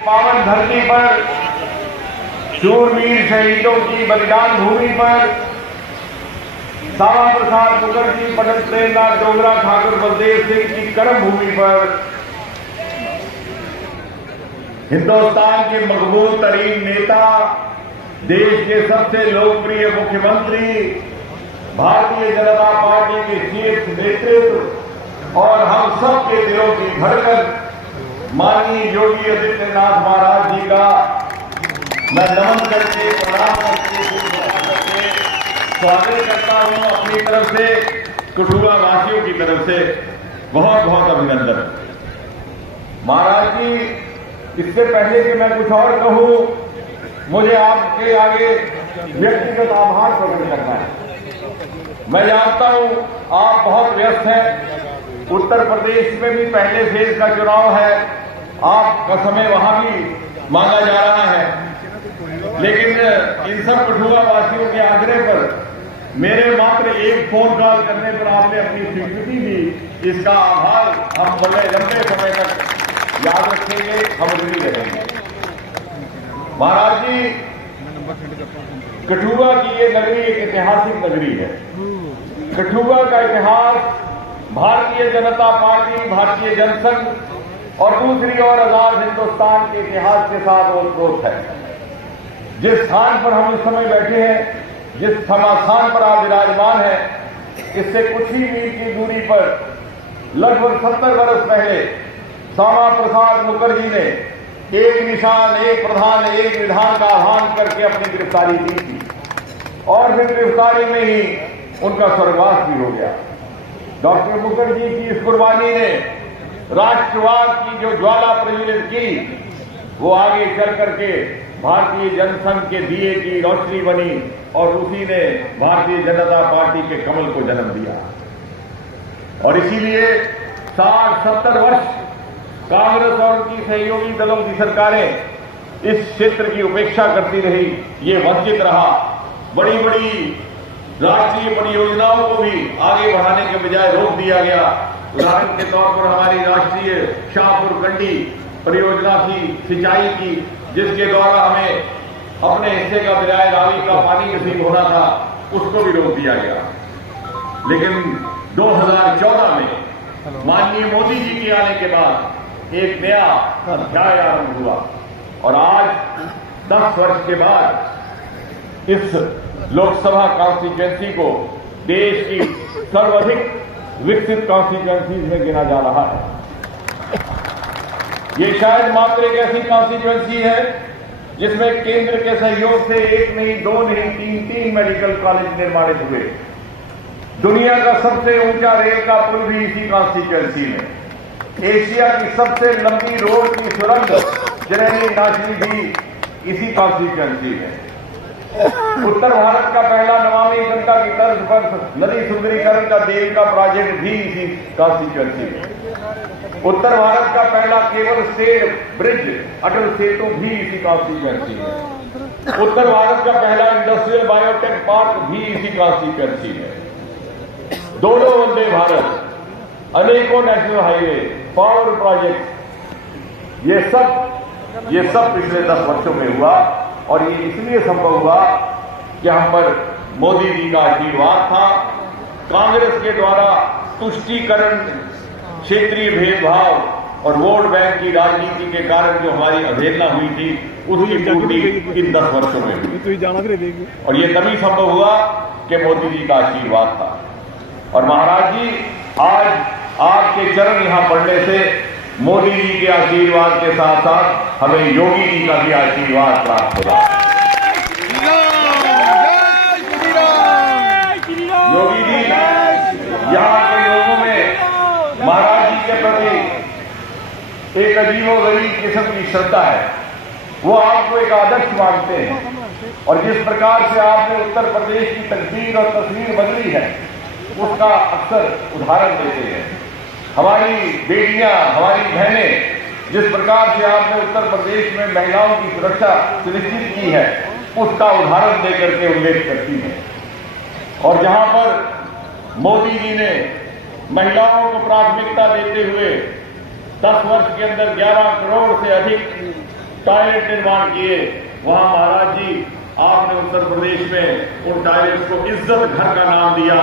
पावन धरती पर शूरवीर शहीदों की बलिदान भूमि पर श्यामा प्रसाद मुखर्जी, पंडित प्रेमनाथ डोगरा, ठाकुर बलदेव सिंह की कर्म भूमि पर हिंदुस्तान के मकबूल तरीन नेता, देश के सबसे लोकप्रिय मुख्यमंत्री, भारतीय जनता पार्टी के शीर्ष नेतृत्व और हम सब के दिलों की धड़कन माननीय योगी आदित्यनाथ महाराज जी का मैं नमन करके, प्रणाम करके स्वागत करता हूं। अपनी तरफ से, कठुआ वासियों की तरफ से बहुत बहुत अभिनंदन। महाराज जी, इससे पहले कि मैं कुछ और कहूं, मुझे आपके आगे व्यक्तिगत आभार प्रकट करना है। मैं जानता हूं आप बहुत व्यस्त हैं। उत्तर प्रदेश में भी पहले फेज का चुनाव है, आपका समय वहां भी मांगा जा रहा है, लेकिन इन सब कठुआ वासियों के आग्रह पर मेरे मात्र एक फोन कॉल करने पर आपने अपनी स्वीकृति दी। इसका आभार हम बड़े लंबे समय तक याद रखेंगे, हम ऋणी रहेंगे। महाराज जी, कठुआ की ये नगरी एक ऐतिहासिक नगरी है। कठुआ का इतिहास भारतीय जनता पार्टी, भारतीय जनसंघ और दूसरी ओर आजाद हिंदुस्तान के इतिहास के साथ ओतप्रोत है। जिस स्थान पर हम इस समय बैठे हैं, जिस स्थान पर आप विराजमान हैं, इससे कुछ ही मील की दूरी पर लगभग 70 वर्ष पहले श्यामा प्रसाद मुखर्जी ने एक निशान, एक प्रधान, एक विधान का आह्वान करके अपनी गिरफ्तारी की थी और फिर गिरफ्तारी में ही उनका स्वर्गवास भी हो गया। डॉक्टर मुखर्जी की इस कुर्बानी ने राष्ट्रवाद की जो ज्वाला प्रज्वलित की, वो आगे चल करके भारतीय जनसंघ के दिए की रोशनी बनी और उसी ने भारतीय जनता पार्टी के कमल को जन्म दिया। और इसीलिए 60-70 वर्ष कांग्रेस और उनकी सहयोगी दलों की सरकारें इस क्षेत्र की उपेक्षा करती रही, ये वंचित रहा। बड़ी बड़ी राष्ट्रीय परियोजनाओं को भी आगे बढ़ाने के बजाय रोक दिया गया। उदाहरण के तौर पर हमारी राष्ट्रीय शाहपुर कंडी परियोजना थी सिंचाई की, जिसके द्वारा हमें अपने हिस्से का दरियाए रावी का पानी नसीब होना था, उसको भी रोक दिया गया। लेकिन 2014 में माननीय मोदी जी के आने के बाद एक नया अध्याय आरंभ हुआ और आज 10 वर्ष के बाद इस लोकसभा कॉन्स्टिट्यूएंसी को देश की सर्वाधिक विकसित कॉन्स्टिट्यूएंसीज में गिना जा रहा है। ये शायद मात्र एक ऐसी कॉन्स्टिट्यूएंसी है जिसमें केंद्र के सहयोग से एक नहीं, दो नहीं, तीन मेडिकल कॉलेज निर्माणित हुए। दुनिया का सबसे ऊंचा रेल का पुल भी इसी कॉन्स्टिट्यूएंसी में। एशिया की सबसे लंबी रोड की सुरंग जरैनी नाचनी भी इसी कॉन्स्टिट्यूएंसी में। उत्तर भारत का पहला नमामि गंगा की तर्ज पर नदी सुंदरीकरण का देव का प्रोजेक्ट भी इसी कॉन्स्टिट्यूएंसी में। उत्तर भारत का पहला cable stayed bridge Atal Setu भी इसी कॉन्स्टिट्यूएंसी में। उत्तर भारत का पहला इंडस्ट्रियल बायोटेक पार्क भी इसी कॉन्स्टिट्यूएंसी में। दोनों वंदे भारत, अनेकों नेशनल हाईवे, पावर प्रोजेक्ट, ये सब पिछले 10 वर्षों में हुआ और ये इसलिए संभव हुआ कि हम पर मोदी जी का आशीर्वाद था। कांग्रेस के द्वारा तुष्टीकरण, क्षेत्रीय भेदभाव और वोट बैंक की राजनीति के कारण जो हमारी अवहेलना हुई थी, उसकी पूर्ति इन 10 वर्षों में हुई। और ये तभी संभव हुआ कि मोदी जी का आशीर्वाद था। और महाराज जी, आज आपके चरण यहां पड़ने से मोदी जी के आशीर्वाद के साथ साथ हमें योगी जी का भी आशीर्वाद प्राप्त होगा। योगी जी, यहाँ के लोगों में महाराज जी के प्रति एक अजीबोगरीब किस्म की श्रद्धा है। वो आपको एक आदर्श मानते हैं और जिस प्रकार से आपने उत्तर प्रदेश की तकदीर और तस्वीर बदली है, उसका अक्सर उदाहरण देते हैं। हमारी बेटियां, हमारी बहनें, जिस प्रकार से आपने उत्तर प्रदेश में महिलाओं की सुरक्षा सुनिश्चित की है, उसका उदाहरण देकर के उल्लेख करती हैं। और जहां पर मोदी जी ने महिलाओं को प्राथमिकता देते हुए 10 वर्ष के अंदर 11 करोड़ से अधिक टॉयलेट निर्माण किए, वहां महाराज जी आपने उत्तर प्रदेश में उन टॉयलेट्स को इज्जत घर का नाम दिया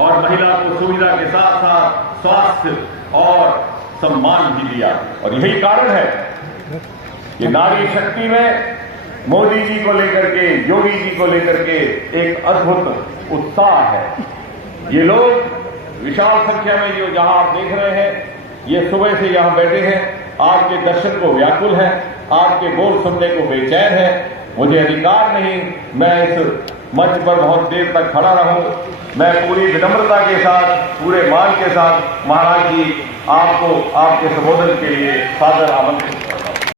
और महिला को सुविधा के साथ साथ स्वास्थ्य और सम्मान भी दिया। और यही कारण है कि नारी शक्ति में मोदी जी को लेकर के, योगी जी को लेकर के एक अद्भुत उत्साह है। ये लोग विशाल संख्या में जो जहां आप देख रहे हैं, ये सुबह से यहां बैठे हैं, आपके दर्शन को व्याकुल है, आपके बोल सुनने को बेचैन है। मुझे अधिकार नहीं मैं इस मंच पर बहुत देर तक खड़ा रहूं। मैं पूरी विनम्रता के साथ, पूरे मान के साथ महाराज जी आपको आपके संबोधन के लिए सादर आमंत्रित